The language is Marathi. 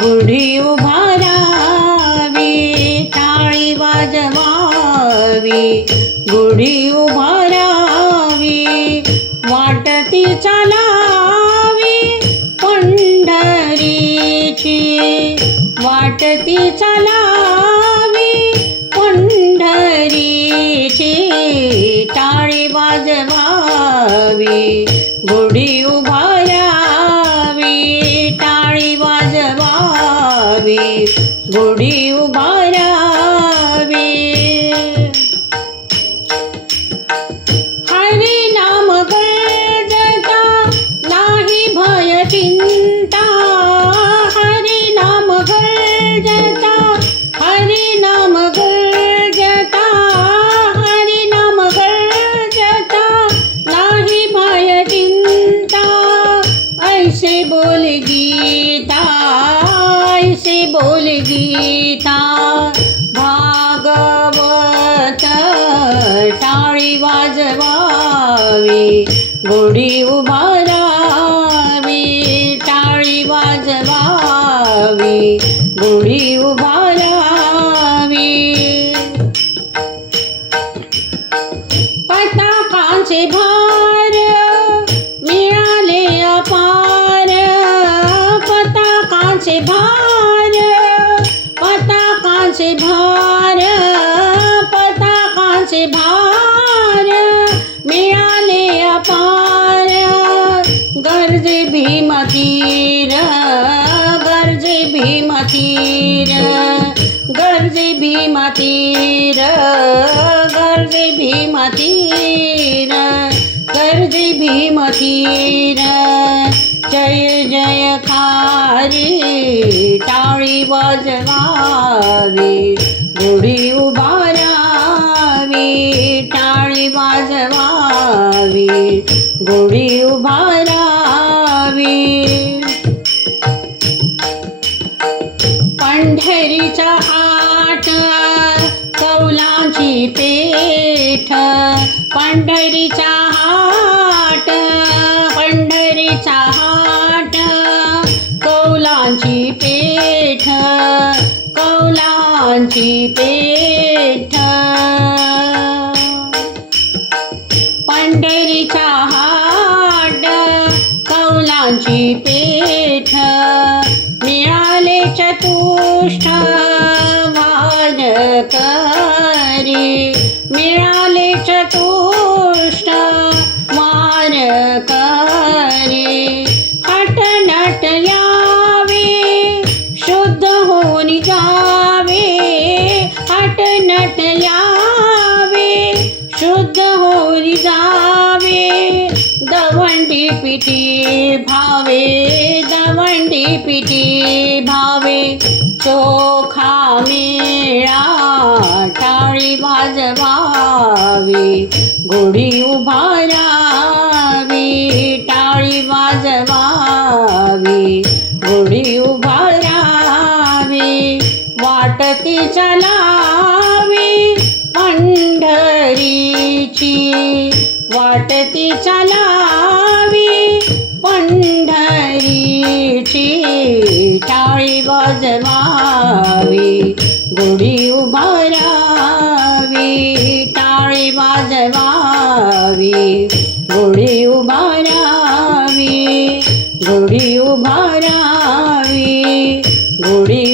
गुढी उभारावी, टाळी वाजवावी, गुढी उभारावी, वाटती चालावी पंढरीची, वाटती चालावी पंढरीची, टाळी वाजवावी, गुढी उभारावी, टाळी वाजवावी, गुढी उभारावी. हरी नाम गरजता नाही भय चिंता, हरी नाम गरजता, हरी नाम गरजता, हरी नाम गरजता नाही भय चिंता. ऐसे बोल गीता, ऐसे बोल गीता, भागवत टाळी वाजवावी, गुढी उभारावी, टाळी वाजवावी, गुढी उभारावी. पताकांचे भार मिळाले अपार, पताकांचे भार, पताकांचे भार, पताकांचे भार मिळाले अपार. गरजे भीमतीर, गरजे भीमतीर, गरजे भीमतीर, गरजे भीमतीर, गरजे भीमतीर. जय जयकारी टाळी वाजवावी, गुढी उभारावी, टाळी वाजवावी, गुढी उभारावी. पंढरीचा हाट कौलांची पेठ, पंढरीचा हाट, पंढरीचा हाट कौलांची पेठ, कौलांची पेठ. पंढरीचा हाट कौलांची पेठ, मिळाले चतुष्ट वारकरी, मिळाले चतुष्ट वारकरी. हटनट यावे शुद्ध होऊन जावे, हटनट यावे शुद्ध होऊन जावे. दवंडी पिठी भावे, दवंडी पिठी भावे, चोखा मेळा टाळी वाजवावी, गुढी उभारावी, टाळी वाजवावी, गुढी उभारावी. वाटती चालावी पंढरीची, वाटती चालावी पंढरीची, टाळी वाजवावी, गुढी उभारावी, टाळी वाजवावी, गुढी उभारावी, गुढी उभारावी, गुढी